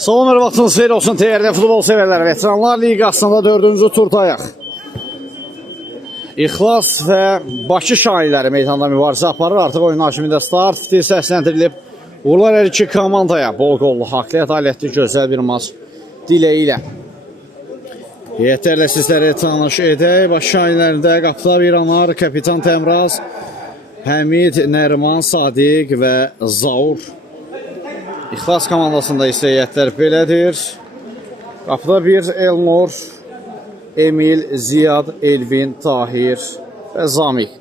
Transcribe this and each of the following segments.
Salam, hər vaxtınız xeyir olsun dəyərli futbol sevərlər. Veteranlar Liqasında 4-cü turdayıq. İxlas və Bakı Şahinləri meydanda mübarizə aparır. Artıq oyun hakimində start fiti səsləndirilib. Uğurlar hər iki komandaya. Bol qollu, haqlı, ədalətli, gözəl bir maç diləyi ilə. Heyətlərlə sizləri tanış edək. Bakı Şahinlərində qapıda bir anar, Kapitan Təmraz, Həmid, Nəriman, Sadiq və Zaur. İxlas komandasında isə heyətlər belədir. Qapıda bir Elnur, Emil, Ziyad, Elvin, Tahir və Zamik.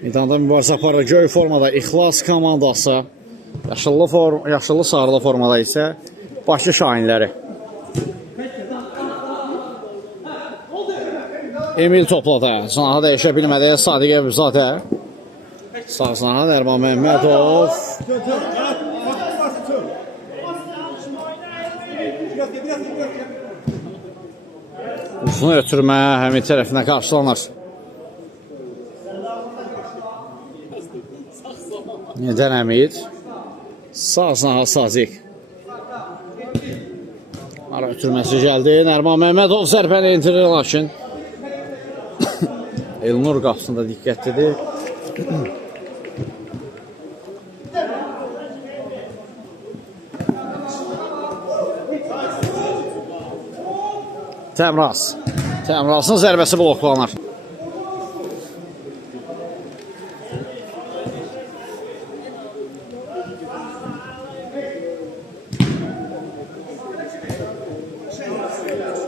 Meydanda mübarizə aparır. Göy formada İxlas komandası. Yaşıllı sarılı formada isə Bakı Şahinləri. Emil topladı. Canaha dəyişə bilmədi. Sadiq Əbüzadə. Sağ canaha Nərman Məmmədov. Uzun ötürmə Həmid tərəfinə qarşılanır. Nədən Həmid? Sağ canaha Sadiq. Ara ötürməsi gəldi. Nərman Məmmədov zərbəni indirir, lakin Elnur qapısında diqqətlidir. Təmraz. Təmrazın zərbəsi bloklanır.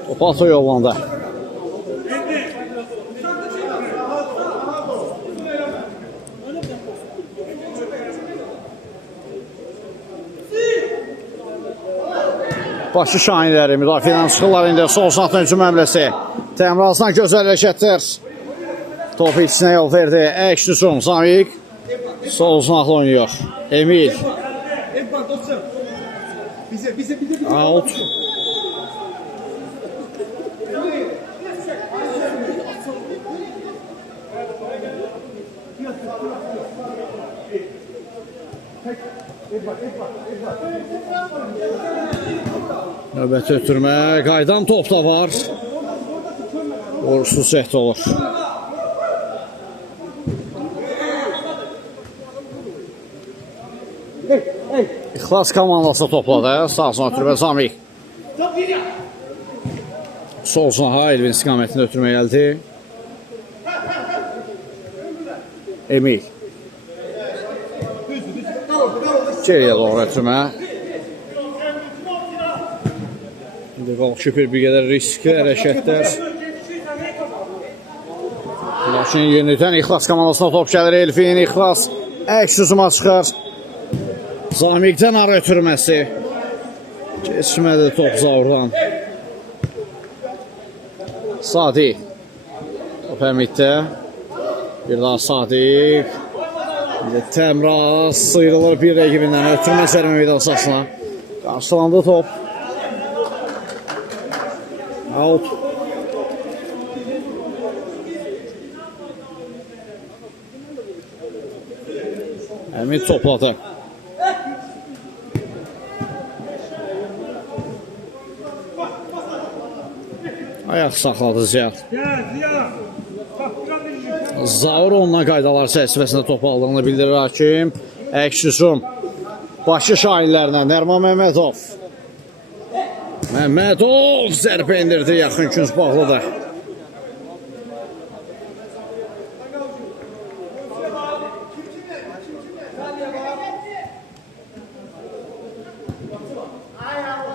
Topato yollandı. Bakı Şahinləri müdafiədən çıxırlar indi. Sol sanatın hücum əmləsi. Təmrazdan gözəl hərəkətlər. Topu içinə yol verdi. Əks hücum. Zamik sol sanatla oynuyor. Emil. Out. Növbəti ötürmə, qaydan top da var. Uğursuz cəhd olur. İxlas komandası topladı. Sağ son ötürmə Zamik. Sol canaha Elvin istiqamətində ötürmə gəldi. Emil. Geriyə doğru ötürmə. Qalxıpır bir qədər riskli hərəkətlər. Lakin yenidən İxlas komandasına top gəlir. Elfin, İxlas əks hücuma çıxır. Zamikdən ara ötürməsi. Geçmədi top Zaurdan. Sadiq. Top Həmiddə. Bir daha Sadiq. Təmraz sıyrılır bir rəqibindən. Ötürmə sərmə meydan sahasına. Qarşılandı top. Out. Həmid topladı. Ayaq saxladı Ziyad. Zaur onunla qaydalar çərçivəsində top aldığını bildirir hakim. Əks hücum Bakı Şahinlərinə Nərman Məmmədov. Məmmədov zərbə indirdi, yaxın künc bağlıdır.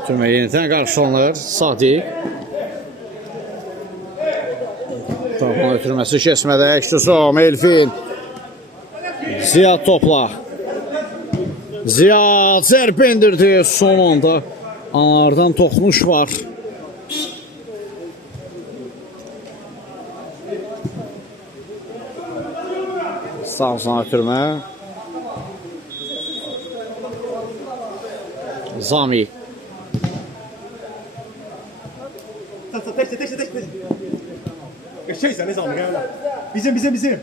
Tümə yenidən qarşılanır Sadiq. Topun ötürməsi keçmədə Əksüzom, Elfin. Ziyad topla. Ziyad zərbə indirdi son anda. Anardan toxunuş var. Sağ sana ötürmə. Zami. Geçeysen ne Zami gel. Bizim.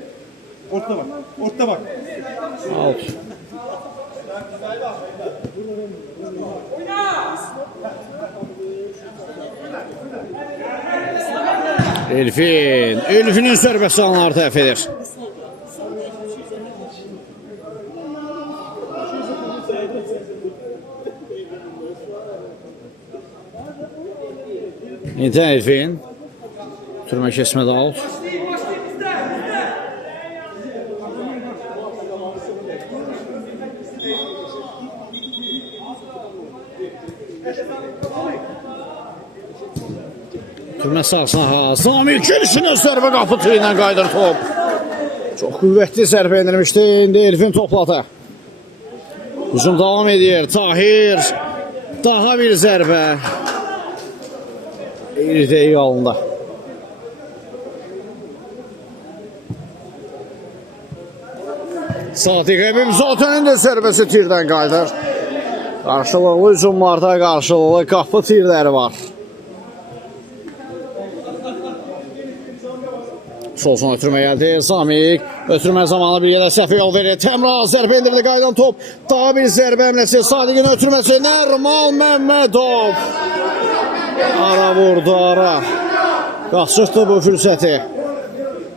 Ortada bak. Out. Elfinin zərbəsi anları təhv edir. Yenidən Elfin. Türmə kesmədə out. Türmə sağsına Zamir girişinə zərbə qapıtı ilə qaydır top. Çox qüvvətli zərbə endirmişdi. İndi Elfin topladı. Hücum davam edir. Tahir. Daha bir zərbə. İrdeyi alında. Sadiq Əbimzadənin də zərbəsi tirdən qaydır. Qarşılıqlı hücumlarda qarşılıqlı qapı tirləri var. Solsun ötürmə gəldi. Zamik ötürmə zamanı bir yerə səhvə yol verir. Təmraz zərbə indirdi qaydan top. Daha bir zərbə əmləsi. Sadiqin ötürməsi. Nərmal Məmmədov. Ara vurdu ara. Qaçırtdı bu fürsəti.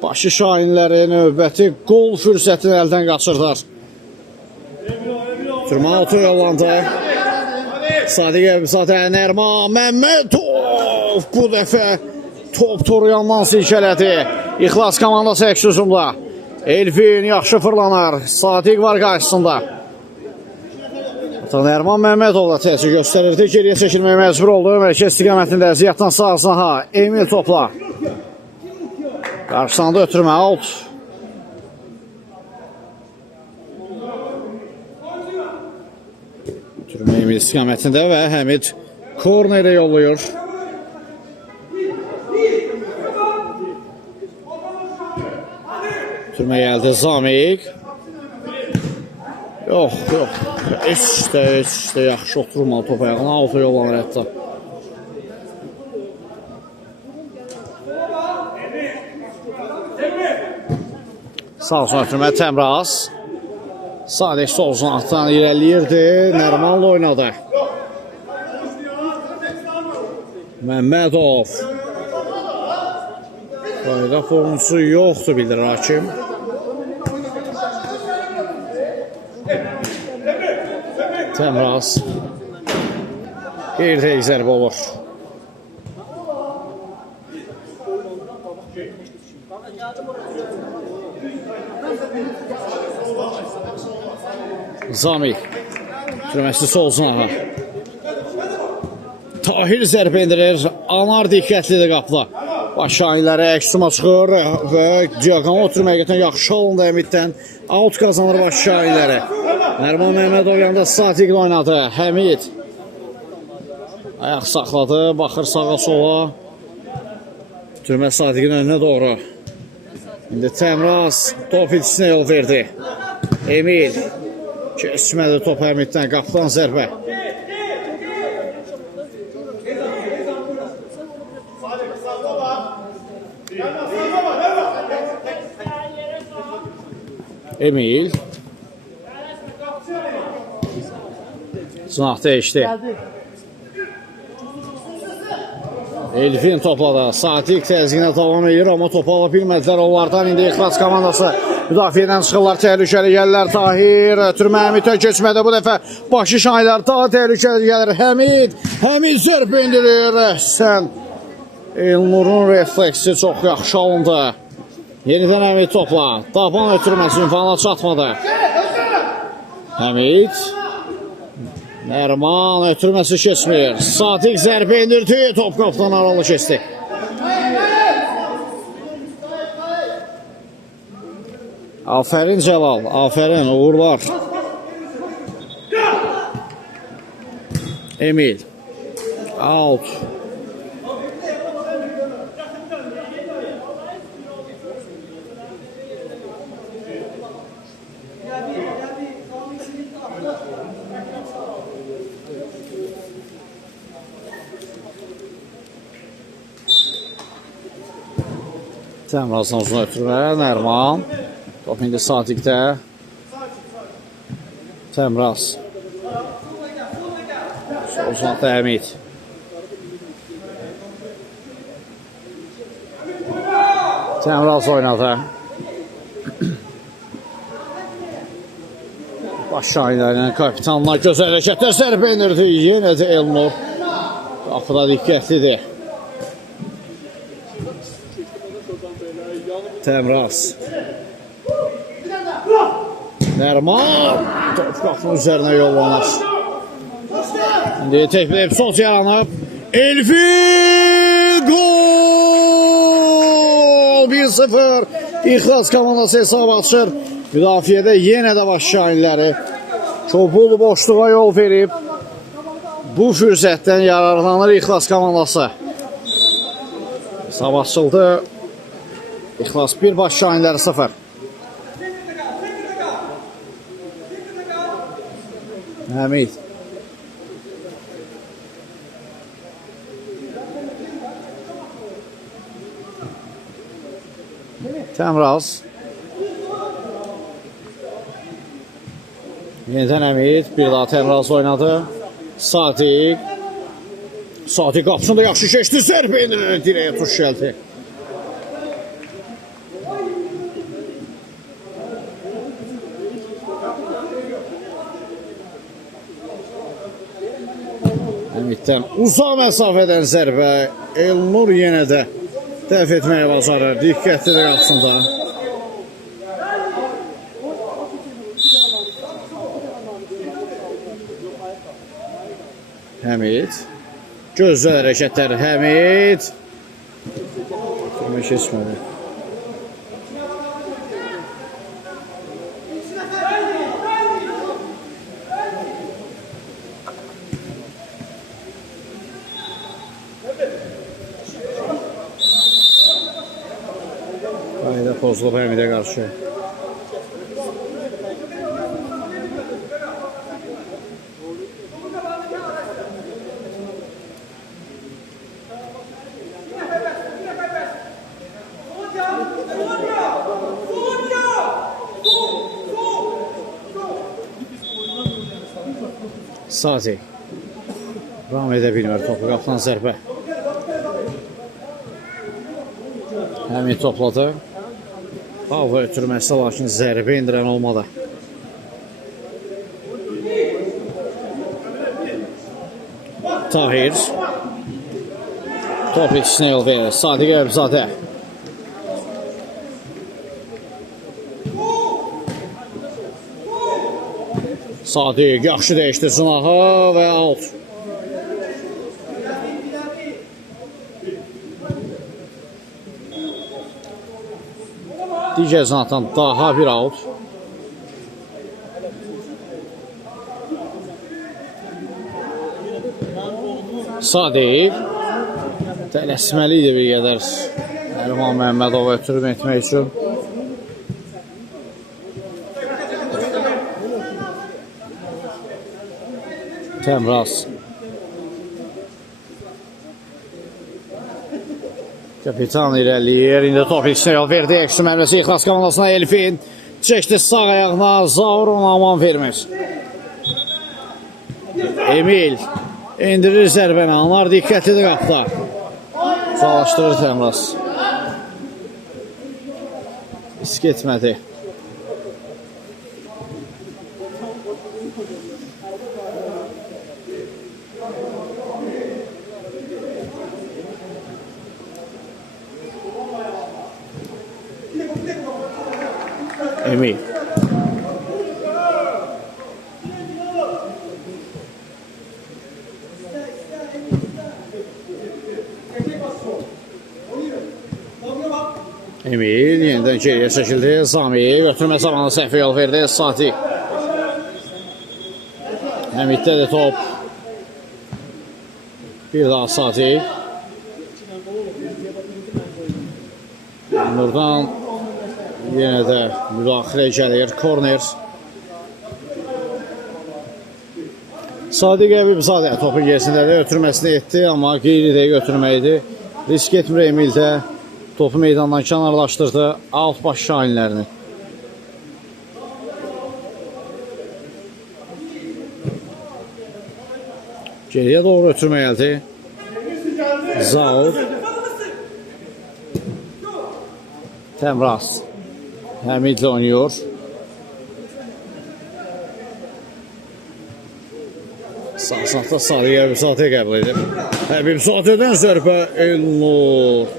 Başı Şahinləri növbəti qol fürsətini əldən qaçırdılar. Türmə otu yollandı. Sadiq Əbimzadə Nərmal Məmmədov bu dəfə top toruyandan silkələdi. İxlas komandası əks hücumda. Elfin yaxşı fırlanar. Sadiq var qarşısında. Nərman Məmmədov da təsir göstərirdi. Geriyə çəkilməyə məcbur oldu. Mərkəz istiqamətində əziyyatdan sağ-sağa. Emil topla. Qarşısında ötürmə out. Ötürmə Emil istiqamətində və Həmid kornerə yollayır. Ötürmə gəldi Zamik. Yox. Heç də yaxşı oturmalı top ayağına. Auto yollanır hətta. Sağ olsun ötürmə Təmraz. Sadiq sol uzunaqdan irəliyirdi. Nərmanla oynadı. Məmmədov. Qayda formusu yoxdur bildirir hakim. Təmraz. Qeyri-teyik zərbə olur. Zamik. Türməsi sol zınağa. Tahir zərbə indirir. Anar diqqətlidir qapıda. Baş Şahinləri əksuma çıxır və diaqonal oturmaya gətirən yaxşı alındı Əmiddən. Out qazanır Baş Şahinləri. Nərman Məmmədov yanında Sadiqlə oynadı. Həmid. Ayaq saxladı. Baxır sağa sola. Türmə Sadiqin önünə doğru. İndi Təmraz top içinə yol verdi. Emil. Keçmədi top Həmiddən. Qapıdan zərbə. Emil. Sınaq dəyişdi. Elfin topladı. Sadiq təzyiqinə davam edir, amma topu ala bilmədilər. Onlardan indi İxlas komandası müdafiədən çıxırlar. Təhlükəli gəlirlər. Tahir ötürmə Həmiddən keçmədi. Bu dəfə başı Şahinlər daha təhlükəli gəlir. Həmid zərbə indirir. Sən Elnurun refleksi çox yaxşı alındı. Yenidən Həmid topla. Daban ötürməsi ünvanına çatmadı. Həmid. Nərman ötürməsi keçmir. Sadiq zərbə indirdi. Top qapıdan aralı keçdi. Afərin Cəlal. Afərin uğurlar. Emil. Out. Təmrazdan uzun ötürmə, Nərman. Top indi Sadiqdə. Təmraz. Uzatdı Həmid. Cəmraz oynadı. Baş şahinlərinin kapitanına gözəl hərəkətlər zərbə enirdi. Yenə də Elnur. Qapıda diqqətlidir. Təmraz. Nərman. Top qapının üzərinə yollanır. İndi təkbir epizod yaranıb. Elfin gol! 1-0. İxlas komandası hesab açır. Müdafiədə yenə də baş şahinləri çopul boşluğa yol verib. Bu fürsətdən yararlanır İxlas komandası. Hesab açıldı. İxlas 1, baş şahinləri 0. Həmid. Təmraz. Yenidən Həmid. Bir daha Təmraz oynadı. Sadiq. Sadiq qapısında yaxşı keçdi. Zərbə endirir. Dirəyə tuş gəldi. Həmiddən uzaq məsafədən zərbə. Elnur yenə də dəf etməyə bacarır. Diqqətlidir qapısında. Həmid. Gözəl hərəkətlər Həmid. Kimi keçmədi. Qayda pozulub Həmidə qarşı. Sazi. Ram edə bilmir topu. Qapıdan zərbə. Həmid topladı. Hava ötürməsi, lakin zərbə indirən olmadı. Tahir. Top ikisinə yol verir. Sadiq Əbzadə. Sadiq yaxşı dəyişdi sınağı və out. Digər zanatdan daha bir out. Sadiq tələsməli idi bir qədər Ərman Məmmədova ötürüm etmək üçün. Təmraz. Kapitan irəliyir. İndi top içinə yol verdi. Ekşi mərməsi İxlas komandasına Elfin. Çəkdi sağ ayağına. Zaur ona aman vermir. Emil. İndirir zərbəni. Onlar diqqətlidir qapıda. Çalışdırır Təmraz. Risk etmədi. Emil. Emil yenidən geriyə çəkildi. Zami götürmə zamanı səhvə yol verdi. Sadiq. Həmiddə də top. Bir daha Sadiq. Buradan yenə də müdaxilə gəlir. Korner. Sadiq Əbibzadə topun gerisində də ötürməsini etdi, amma qeyri-də götürməkdir. Risk etmir Emil də. Topu meydandan kənarlaşdırdı. Alt baş şahinlərini. Geriyə doğru ötürmə gəldi. Zaur. Təmraz. Həmidlə oynuyor. Sağ-sağda Sadiq Həbib Sadiq qəbul edir. Həbib Sadiqdən zərbə Elnur.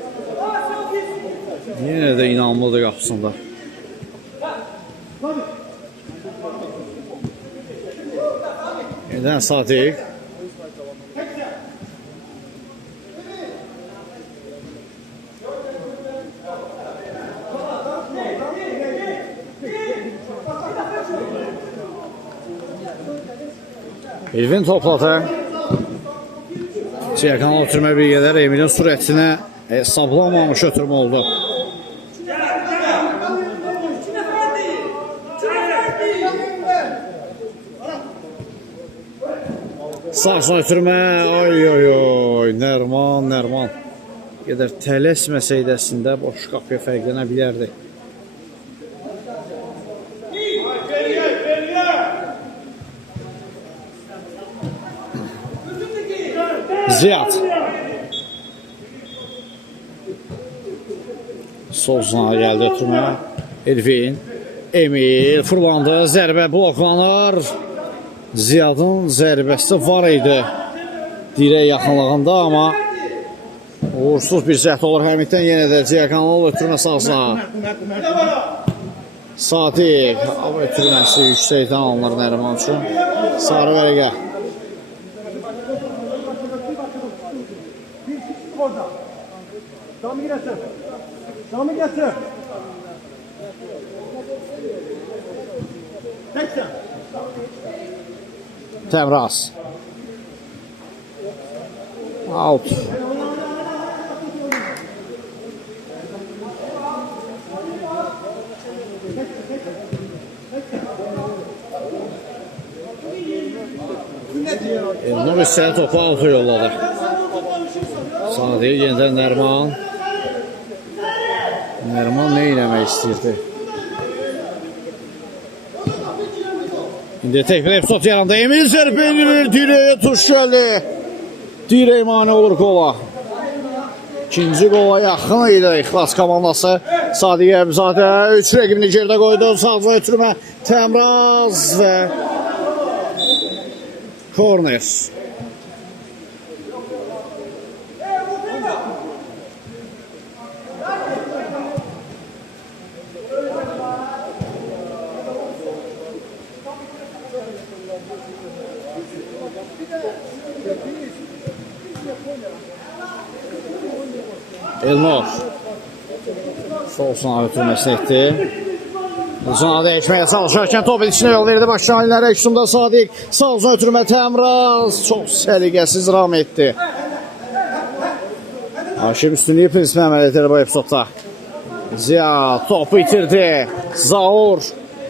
Yenə də inanmalıdır qapısında. Yenə Sadiq. Elvin topladı. Çiyakanla ötürmə bir qədər Emilin sürətinə hesablanmamış ötürmə oldu. Sağ ötürmə. Oy. Nərman. Qədər tələsməsəydi əslində boş qapıya fərqlənə bilərdi. Ziyad. Sol zona gəldi ötürmə. Elvin. Emil fırlandı. Zərbə bloklanır. Ziyadın zərbəsi var idi. Dirək yaxınlığında, amma uğursuz bir zəhd olur. Həmiddən yenə də Ciyakanlı ötürmə sağsına. Sadiq. Ötürməsi yüksəkdən alınır Nəriman üçün. Sarı vərəqə. Damı getir. Təmraz. Out. Elnur hissəyə topu altı yolladı. Sadiq yenidən Nərman. Nərman nə eləmək istəyirdi? İndi tek bir epizod yanında Emil zərbə edilir. Dirəyə tuş gəldi. Dirək mane olur qola. İkinci qola yaxın idi İxlas komandası. Sadiq Əbzadə 3 rəqibini gerdə qoydu. Sağla ötürmə Təmraz və korner. Elnur sol sona ötürməsini etdi. Uzuna dəyişməyə çalışarkən top içinə yol verdi. Başlanılara üstündə Sadiq. Sağ uzun ötürmə Təmraz. Çox səliqəsiz ram etdi. Haşim üstünlüyü prinsipə əməl edir bu epizodda. Ziyad topu itirdi. Zaur.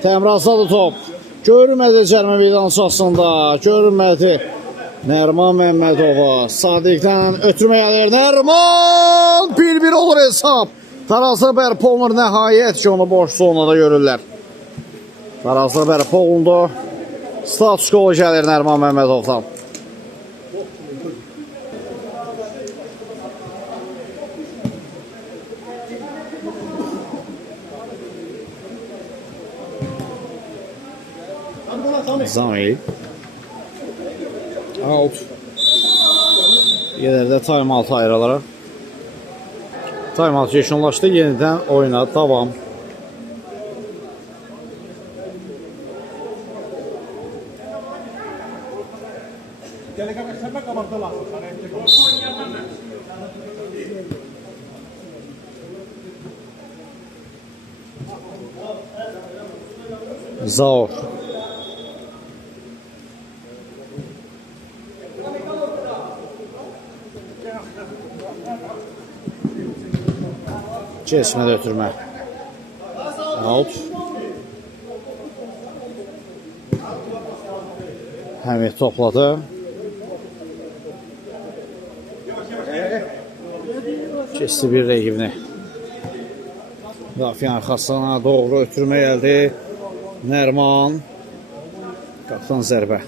Təmrazdadır top. Görünmədi cərmə meydançasında. Görünmədi. Nərman Məmmədova. Sadiqdən ötürmə gəlir. Nərman! 1-1 olur hesab. Tarazlı bərpa olunur nəhayət ki onu boş zonada görürlər. Tarazlı bərpa olundu. Status qolu gəlir Nərman Məmmədovdan. Zamil. Out. Yerlərdə time out ayrılaraq. Time out yekunlaşdı. Yenidən oyuna davam. Zaur. Kesmədə ötürmə. Out. Həmid topladı. Kesti bir rəqibini. Müdafiə arxasına doğru ötürmə gəldi. Nərman. Qapdan zərbə.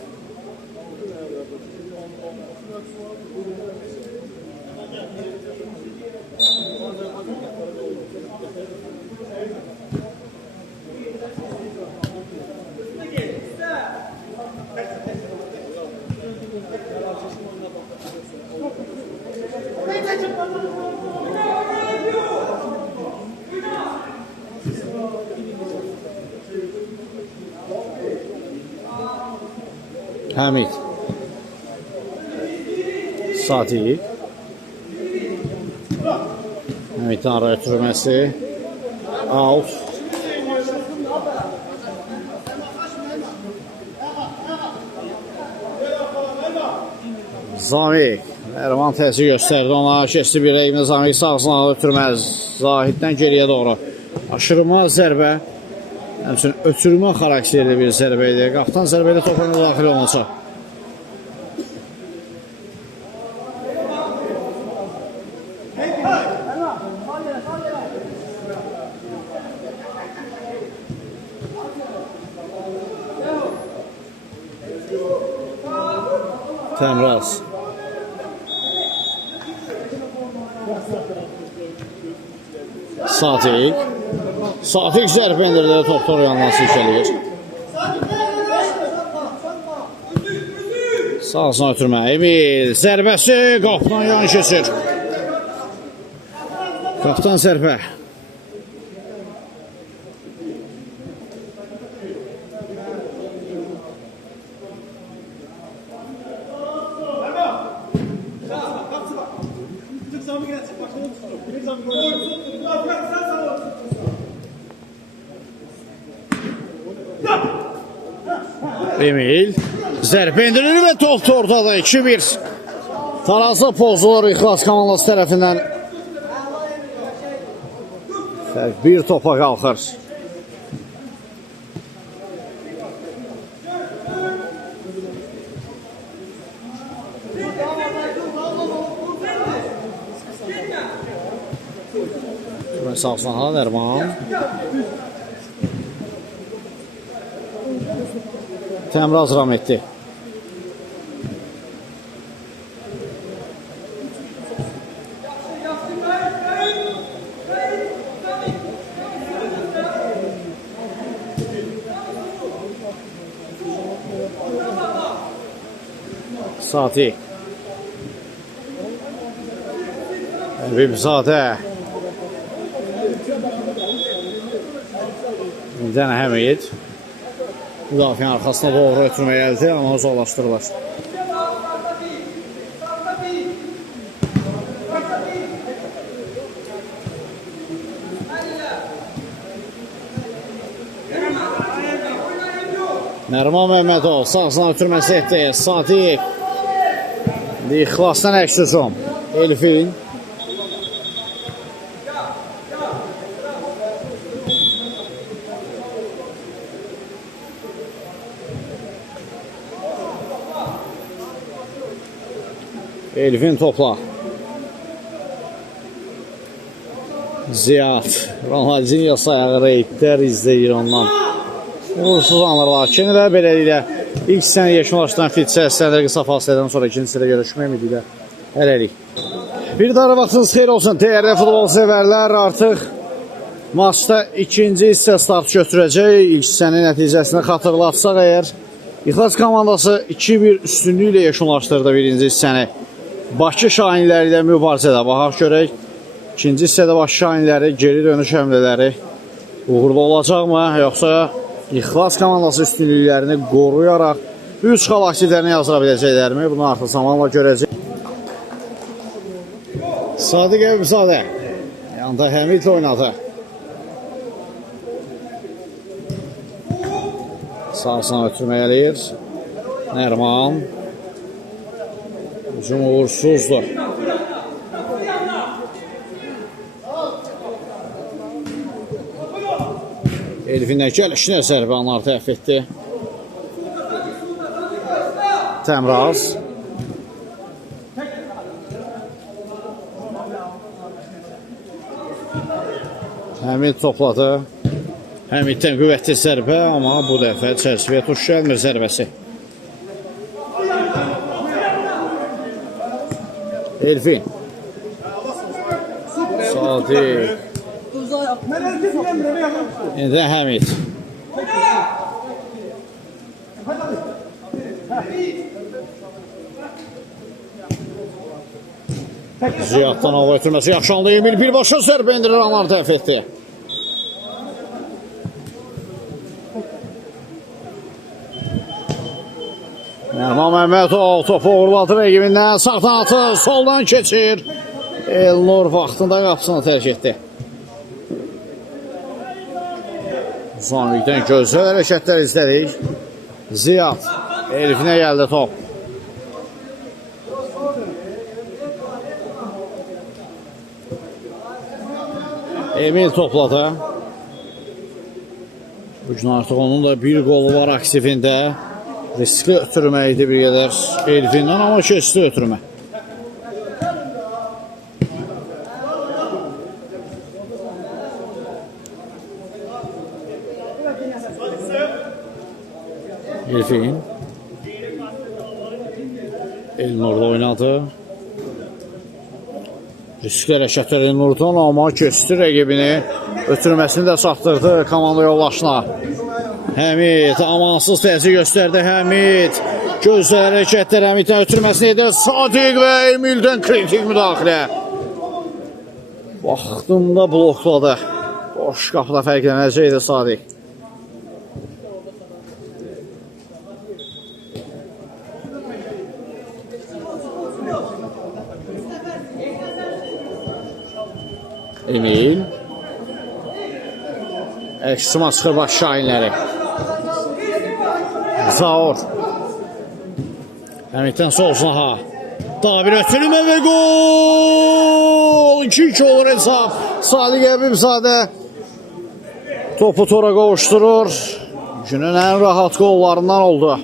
Həmid. Sadiq. Həmidin araya ötürməsi. Out. Zamik. Ərman təsir göstərdi ona. Keçdi bir rəyimdə Zamik sağsına ötürməz. Zahiddən geriyə doğru. Aşırma zərbə. Həmçinin ötürmə xarakterli bir zərbə idi. Qaptan zərbə ilə topuna daxil olacaq. Təmraz. Sadiq. Sadiq zərbə endirdi, top yandan silkələyir. Sağsına ötürmə. Emil zərbəsi qapdan yan keçir. Qapdan zərbə. Emil zərbə indirir və top ortada 2-1. Tarazda pozulur İxlas komandası tərəfindən. Fərq bir topa qalxır. Sağsana Ərman. Təmraz Rahmetli. Sati. Əbibzadə. İndən Həmid. Müdafiənin arxasına doğru ötürməyə gəldi, amma uzaqlaşdırırlar. Nərman Məmmədov sağsına ötürməsi etdi. Sadiq. İxlasdan əks hücum. Elfin. Elvin topla. Ziyad. Ronaldinho sayağı reydlər izləyir ondan. Uğursuz anlarlar. Kenələ beləliklə ilk sənə yekunlaşdıran Fitsə səsləndə qısa fasilədən sonra ikinci ilə görüşmək ümidilə. Hələlik. Bir daha vaxtınız xeyir olsun. Dəyərli futbol sevərlər, artıq maçda ikinci hissə start götürəcək. İlk hissənin nəticəsini xatırlatsaq əgər, İxlas komandası 2-1 üstünlüklə yekunlaşdırdı birinci hissəni. Bakı Şahinləri ilə mübarizədə baxaq görək. İkinci hissədə Bakı Şahinləri geri dönüş həmlələri uğurlu olacaqmı? Yoxsa İxlas komandası üstünlüklərini qoruyaraq 3 xal aktivlərini yazdıra biləcəklərmi? Bunu artıq zamanla görəcək. Sadiq Əbibzadə yanında Həmid oynadı. Sağsına ötürmək eləyir. Nərman. Hücum uğursuzdur. Elfinə gəlişinə zərbə anar təhv etdi. Təmraz. Həmid topladı. Həmiddən qüvvətli zərbə, amma bu dəfə çərçivəyə tuş gəlmir zərbəsi. Elfin. Sadiq. İndi Həmid. Ziyaddan hava ötürməsi yaxşanlı Emil birbaşa zərbə indirir, anar təhv etdi. Nərman Məmmədov topu uğurladı rəqibindən, sağdan atır, soldan keçir. Elnur vaxtında qapısını tərk etdi. Zanvikdən gözəl hərəkətlər izlədik. Ziyad, Elfinə gəldi top. Emil topladı. Bugün artıq onun da bir qolu var aktivində. Riskli ötürmə idi bir qədər Elfindən, amma keçdi ötürmə. Elfin Elnur'da oynadı. Riskli hərəkətlər Elnur'dan, amma keçdi rəqibini. Ötürməsini də çatdırdı komanda yoldaşına. Həmid amansız təzyiq göstərdi. Həmid gözəl hərəkətlər, Həmiddən ötürməsini edir. Sadiq və Emil'dən kritik müdaxilə. Vaxtında blokladı. Boş qapıda fərqlənəcəkdi Sadiq. Emil Əksima çıxır baş şahinləri. Zaur Həmiddən Solsunaha. Daha bir ötürmə və gol! 2-2 olur hesab. Sadiq Əbibzadə topu tora qovuşturur. Günün ən rahat qollarından oldu.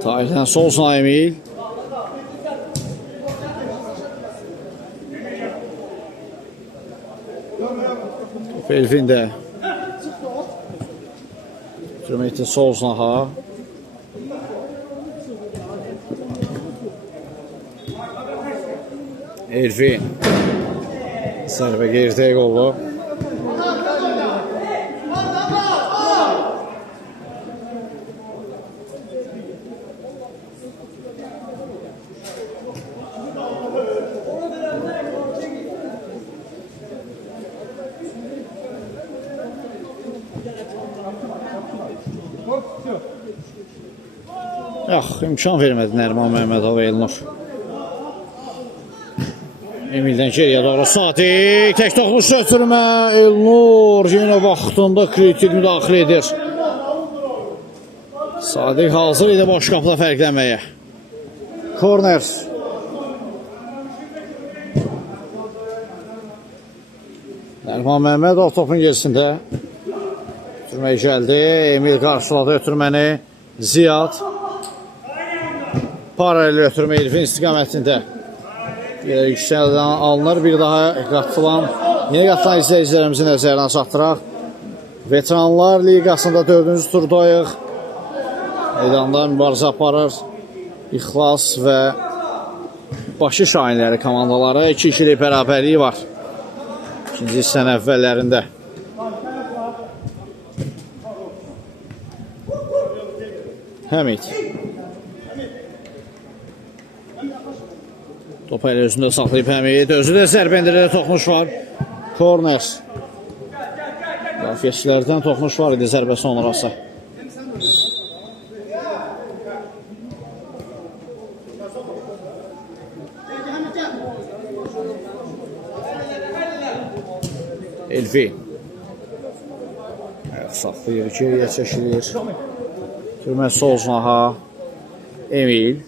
Tahirdən Solsuna Emil. Elfin də Cümeytin Solsunaha. Elfin Sərbə gertək oldu. İmkan vermədi Nərman Məmmədov Elnur. Emil'dən geriyə doğru Sadiq. Tək toxmuş ötürmə. Elnur yenə vaxtında kritik müdaxilə edir. Sadiq hazır idi boş qapıda fərqlənməyə. Korner. Nərman Məmmədov topun gerisində. Ötürməyə gəldi. Emil qarşıladı ötürməni. Ziyad. Paralel ötürmə Elfin istiqamətində. Yüksəldən alınır. Bir daha yeni qatılan izləyicilərimizin nəzərinə çatdıraq. Veteranlar Liqasında 4-cü turdayıq. Meydanda mübarizə aparır. İxlas və Başı Şahinləri komandaları 2-2'lik bərabərliyi var. İkinci hissənin əvvəllərində. Həmid. Topu elə özündə saxlayıb Həmid. Özü də zərbə endirədə toxmuş var. Korner. Müdafiəçilərdən toxmuş var idi zərbə sonrası. Elfi. Saxlayır, geriyə çəkilir. Türmə Solsunaha. Emil.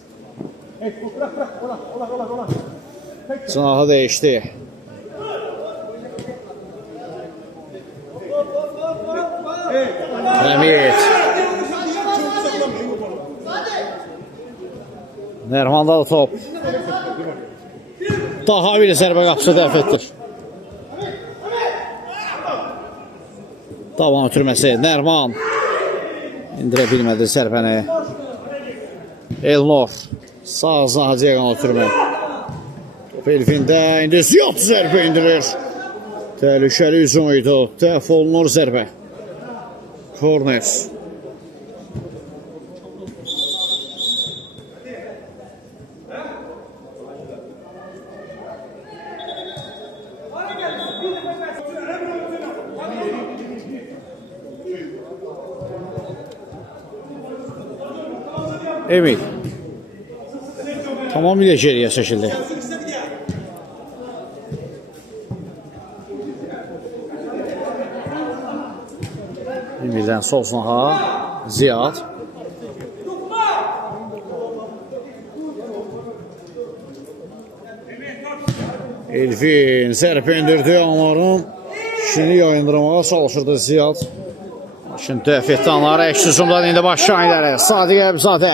Cınahı dəyişdi. Həmid. Nərmanda da top. Daha bir zərbə qapısı dəf etdir. Davam ötürməsi. Nərman. İndirə bilmədi zərbəni. Elnur. Sağ hacıya qan ötürmə. Top Elfində. İndi Ziyad zərbə indirir. Təhlükəli hücum idi. Dəf olunur zərbə. Korner. Emil. Tamamilə geriyə çəkildi. Emil'dən sol sanaha Ziyad. Elvin zərbə indirdi, onların işini yayındırmağa çalışırdı Ziyad. Şimdi dəf etdi onları, əks-hücumdan indi baş şahinləri. Sadiq Əbzadə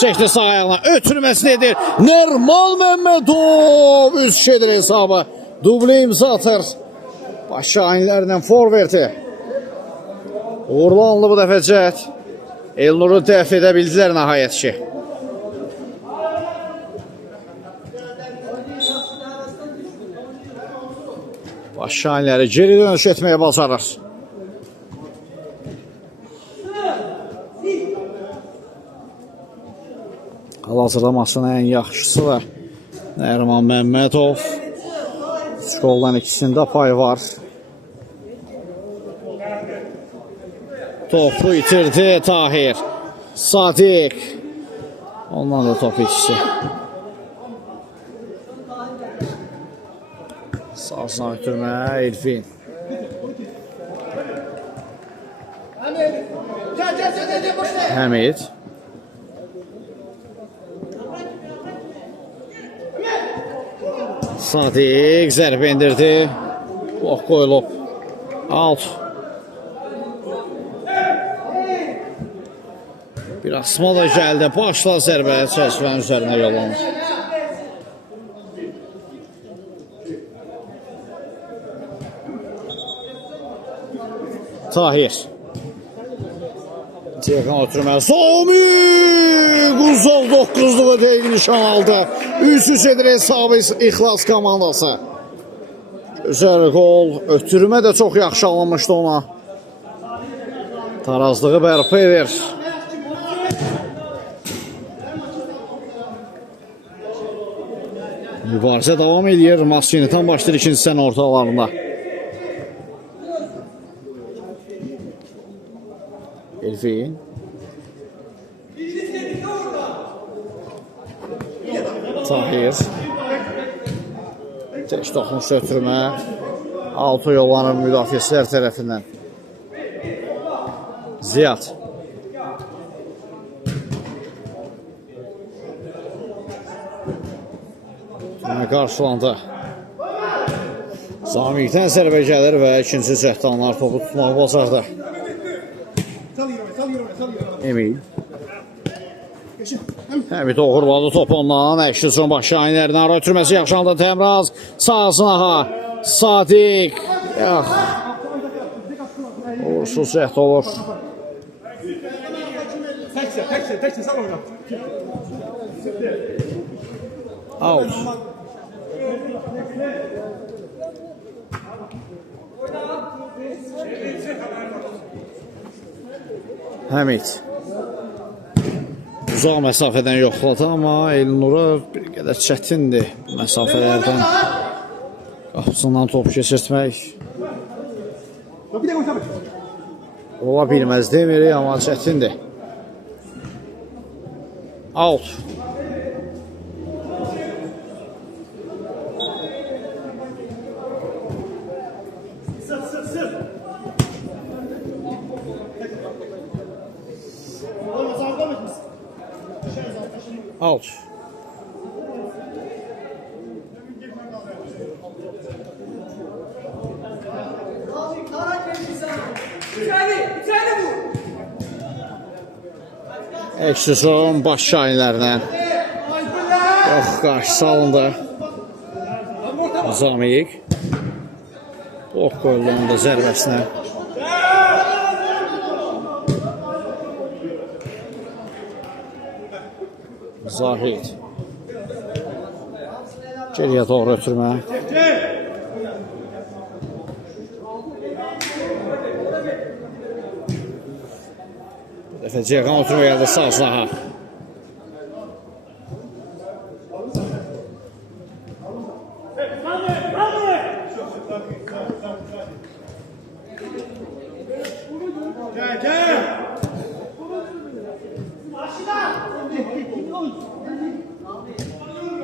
çəkdi sağ ayağına, ötürməsini edir. Nərmal Məmmədov üst gedir hesabı. Dubli imza atır. Baş şahinlərlə forverti. Uğurlandı bu dəfə cəhət. Elnuru dəf edə bildilər nəhayət ki. Baş şahinləri geri dönüş etməyə bacarır. Hal-hazırda maçının ən yaxşısı da Nərman Məmmədov. 3 qoldan ikisində pay var. Topu itirdi Tahir. Sadiq. Ondan da top ikisi. Sağsına ötürmə Elfin. Həmid. Sadiq zərbə indirdi. Blok qoyulub. Alt. Bir asma da gəldi. Başla zərbəyə çərçivənin üzərinə yollanır. Tahir. Ceyhan oturmaya. Zomik! Uzaq 9'luğa deyil nişan aldı. 3-3 edir hesabı İxlas komandası. Gözəl gol. Ötürmə də çox yaxşı alınmışdı ona. Tarazlığı bərpa edir. Mübarizə davam edir. Maç yenidən başlayır ikinci hissənin ortalarında. Elfin. Tahir. Tək toxunuş ötürmə. Altı yollanır müdafiəçilər tərəfindən. Ziyad. Qarşılandı. Zamikdən zərbə gəlir və ikinci cəhdanlar topu tutmağı bacardı. Emil. Həmid oğurladı top ondan. Əks-hücum baş şahinlərindən ara ötürməsi yaxşılandı. Təmraz sağsınaha. Sadiq. Uğursuz cəhd olur. Təkcə sağ oyna. Out. Həmid. Uzaq məsafədən yoxladı, amma Elnura bir qədər çətindir məsafələrdən qapısından top keçirtmək. Ola bilməz demirik, amma çətindir. Out. Out. Əks-hücum baş şahinlərinə. Yox, qarşısı alındı. Zamik. Blok qoyulanda zərbəsinə. Zahid. Geriyə doğru ötürmə. Bir dəfə Ceyhan oturma gəldi sağ saha.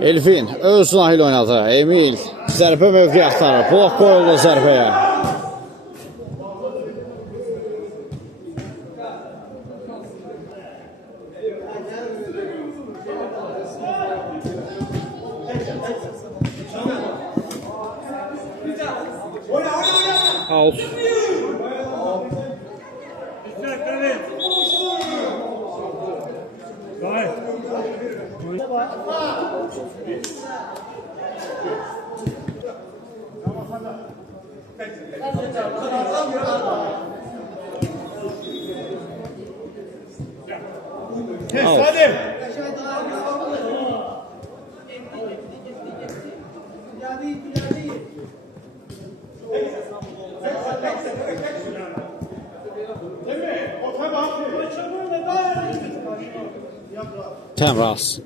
Elfin öz Nahil oynadı. Emil zərbə mövqe axtarır. Blok qoyuldu zərbəyə. Out. Salim. Təmraz.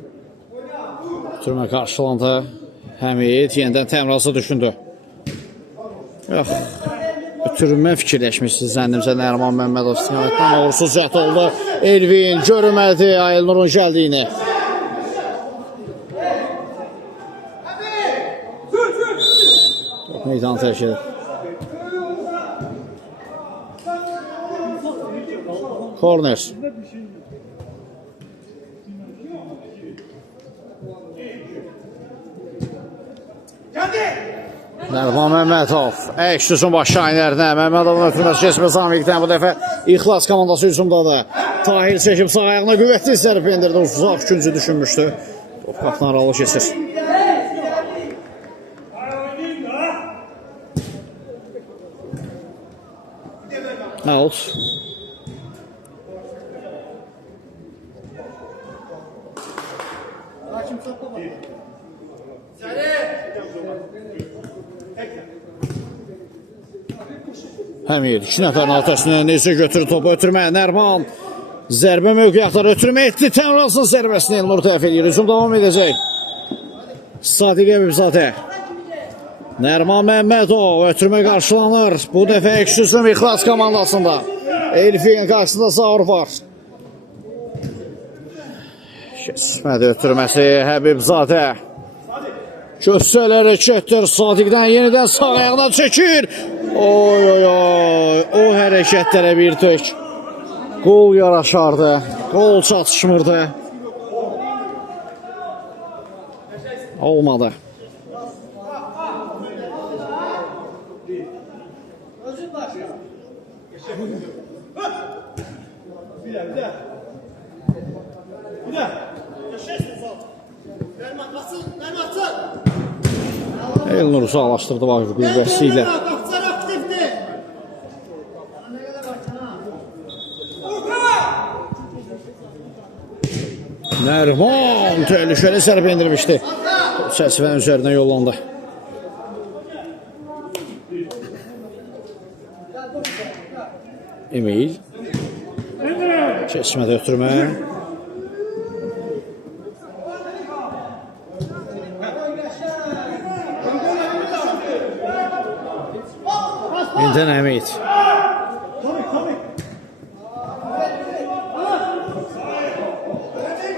Türmə qarşılandı. Həmid yenidən Təmrazı düşündü. Yox. Ötürmə fikirləşmişsiniz zənnimcə Nəriman Məmmədov istiqamətdən uğursuz cəhd oldu. Elvin görmədi Ayılnurun gəldiyini. Meydan tərk edir. Korner. Nəriman Məmmədov Əkdüzün baş şahinlərinə Məmmədovun ötürməsi keçmə Zamikdən bu dəfə İxlas komandası hücumdadır. Tahir çəkib sağ ayağına qüvvətli zərbə endirdi. Uzaq güncü düşünmüşdü. Top qapdan aralı keçir. Out. Həmid 2 nəfərin ortasına necə götürür topu ötürməyə Nəriman zərbə mövqe axtarır ötürmə etdi Təmrazın zərbəsini Elnur təhvil edir. Hücum davam edəcək. Sadiq Əbibzadə Nəriman Məmmədov ötürmə qarşılanır. Bu dəfə Əkdüzün İxlas komandasında Elfin qarşısında Zaur var. Keçmədi ötürməsi Həbibzadə. Göstəl hərəkətdir Sadiqdən yenidən sağ ayağına çəkir. Oy oy oy. O hərəkətlərə bir tök. Qol yaraşardı. Qol çatışmırdı. Olmadı. Elnur uzaqlaşdırdı var qüvvəsi ilə. Nəriman təhlükəli zərbə endirmişdi. Çərçivənin üzərindən yollandı. Emil keçmədə ötürmə. İndən Həmid.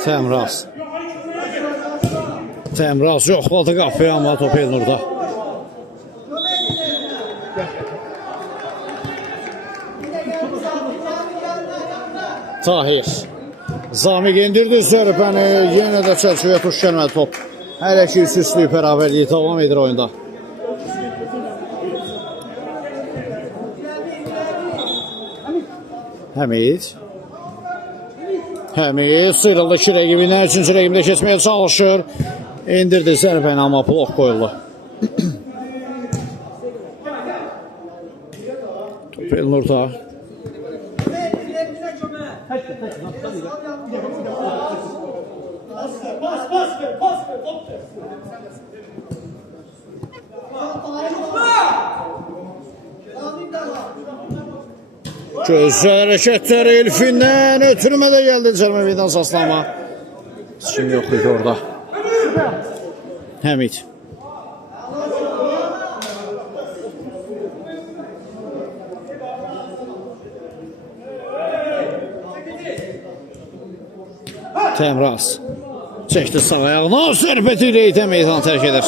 Təmraz. Təmraz yoxladı qapıya amma top Elnurda. Tahir. Zamiq indirdi zərbəni. Yenə də çərçivəyə tuş gəlmədi top. Hələ ki üstünlük bərabərliyi davam edir oyunda. Həmid. Həmid sıyrıldı iki rəqibindən. Üçüncü rəqibində keçməyə çalışır. İndirdi zərbəni amma blok qoyuldu. Top Elnurda. Gözəl hərəkətlər Elfindən ötürmə də gəldi cərmə meydan saslama. Kim yox idi orada. Həmid. Təmraz. Çəkdi sağ ayağına, söhbəti ilə meydanı tərk edir.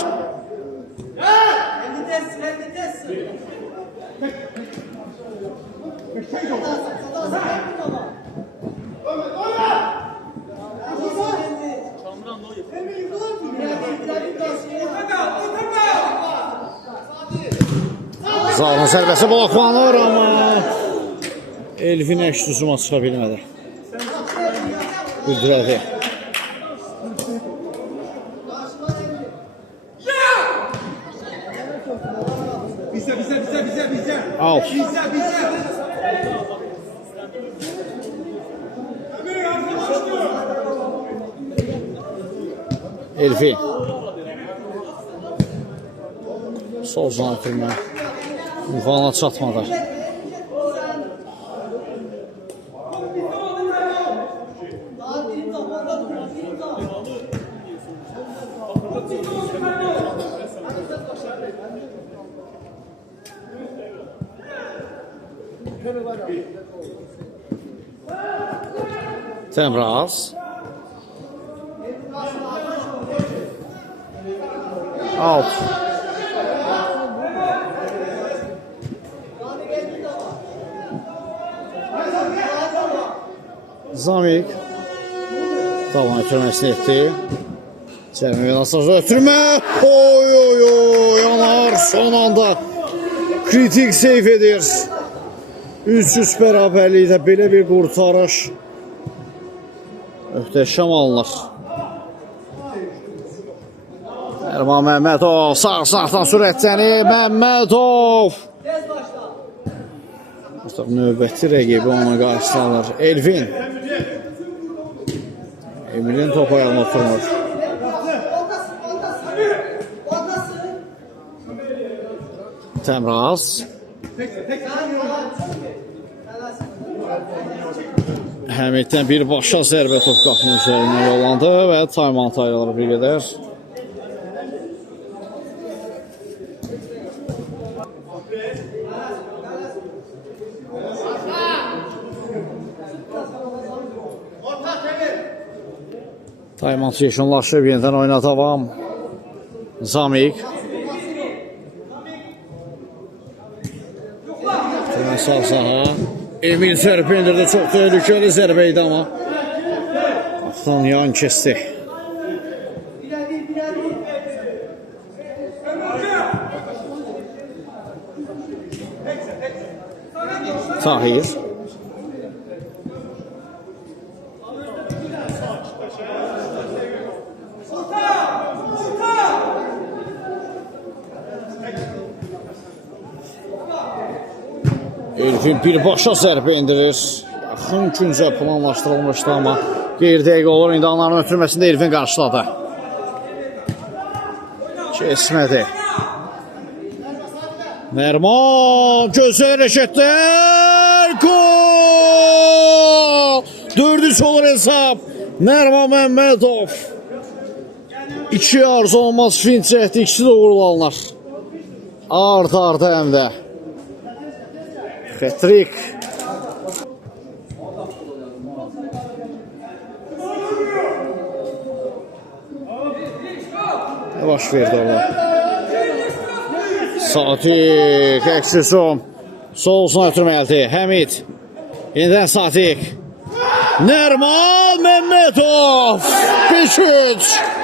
Zalın sərbəsi bloklanır, amma Elvin əşdüzuma çıxa bilmədi. Güldürədi. Bizə. Out. Elvin. Sol zanatırma. Ünvana çatmadı. Temraz. Out. Zamik davam ettirməsini etdi. Cəmi Venasajı ötürmə. Yanar son anda kritik seyf edir. 3-3 bərabərlikdə belə bir qurtarış möhtəşəm alınır. Erman Məmmədov sağ-sağdan sürətlənir. Məmmədov növbəti rəqibi ona qarşılanır. Elvin. Emil'in top ayağına oturmur. Temraz. Həmiddən birbaşa zərbə top qapının üzərinə yollandı və timeout ayrılır bir qədər. Timeout yeşunlaşıb, yenidən oyuna davam. Zamik. Sağ saha. Emil zərbə indirdi, çox təhlükəli zərbə idi amma qapıdan yan kəsdi. Tahir. Elvin birbaşa zərbə indirir. Yaxın küncə planlaşdırılmışdı, amma qeyri-dəqiq olur. İndi anların ötürməsində Elvin qarşıladı. Kesmədi. Nərman gözəl hərəkətlər. Gol! 4-3 olur hesab. Nərman Məmmədov 2 arzu olmaz fint çəkdi. İkisi də uğurlu alınır. Arda həm də. Hat-trick. Ne baş verdi orada? Satik, Əksüsum. Solsuna ötürməldi. Həmid. Yenidən Satik. Nərman Məmmədov. 5-3.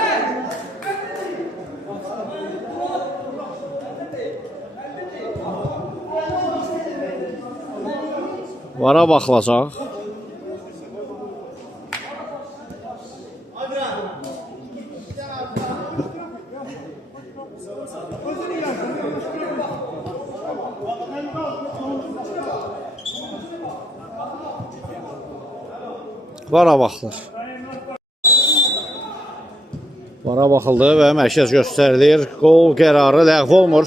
Vara baxılacaq. Vara baxılır. Vara baxıldı və mərkəz göstərilir. Qol qərarı ləğv olmur.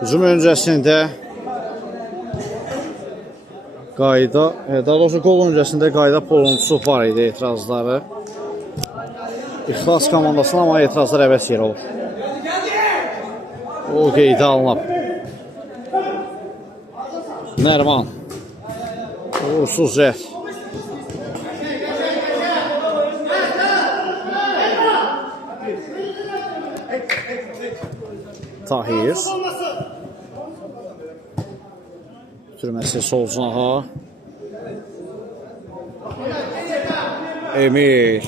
Hücum öncəsində qayda, daha doğrusu qol öncəsində qayda pozuntusu var idi, etirazları. İxlas komandasına amma etirazlar əvəz yer olur. O qeydə alınıb. Nərman. Uğursuz cəhd. Tahir. Türməsi sol cinaha. Emil.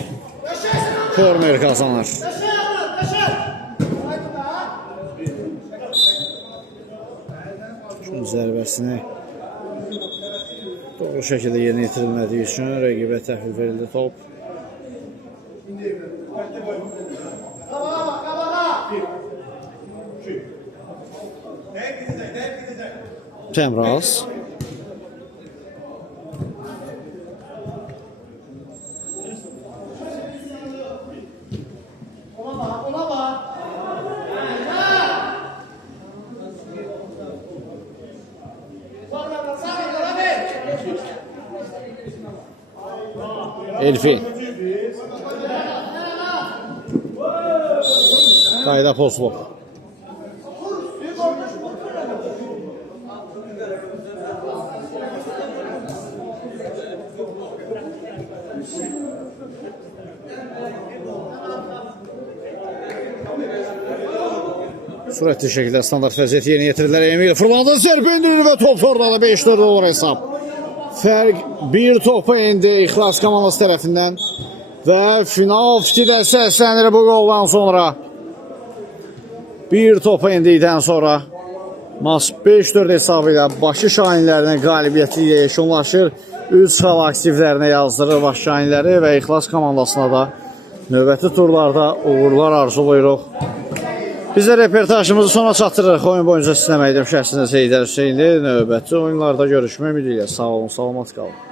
Korner kazanır. Şunun zərbəsini doğru şəkildə yerinə yetirilmədiyi üçün rəqibə təhvil verildi top. Təmraz. Elfi. Qayda pozulub. Sürətli şəkildə standart vəziyyət yerinə yetirirlər. Emil fırlandı, zərbə indirir və top sonradan 5-4 olur hesab. Fərq bir topa indi İxlas komandası tərəfindən və final fitidə səslənir bu qoldan sonra. Bir topa indikdən sonra maç 5-4 hesabı ilə Bakı Şahinlərinin qalibiyyəti ilə yekunlaşır. 3 xal aktivlərinə yazdırır Bakı Şahinləri və İxlas komandasına da növbəti turlarda uğurlar arzulayırıq. Biz də reportajımızı sona çatdırırıq. Oyun boyunca sizləməkdir. Şəhsində Seydər Hüseyinli. Növbəti oyunlarda görüşmək ümidilə. Sağ olun, salamat qalın.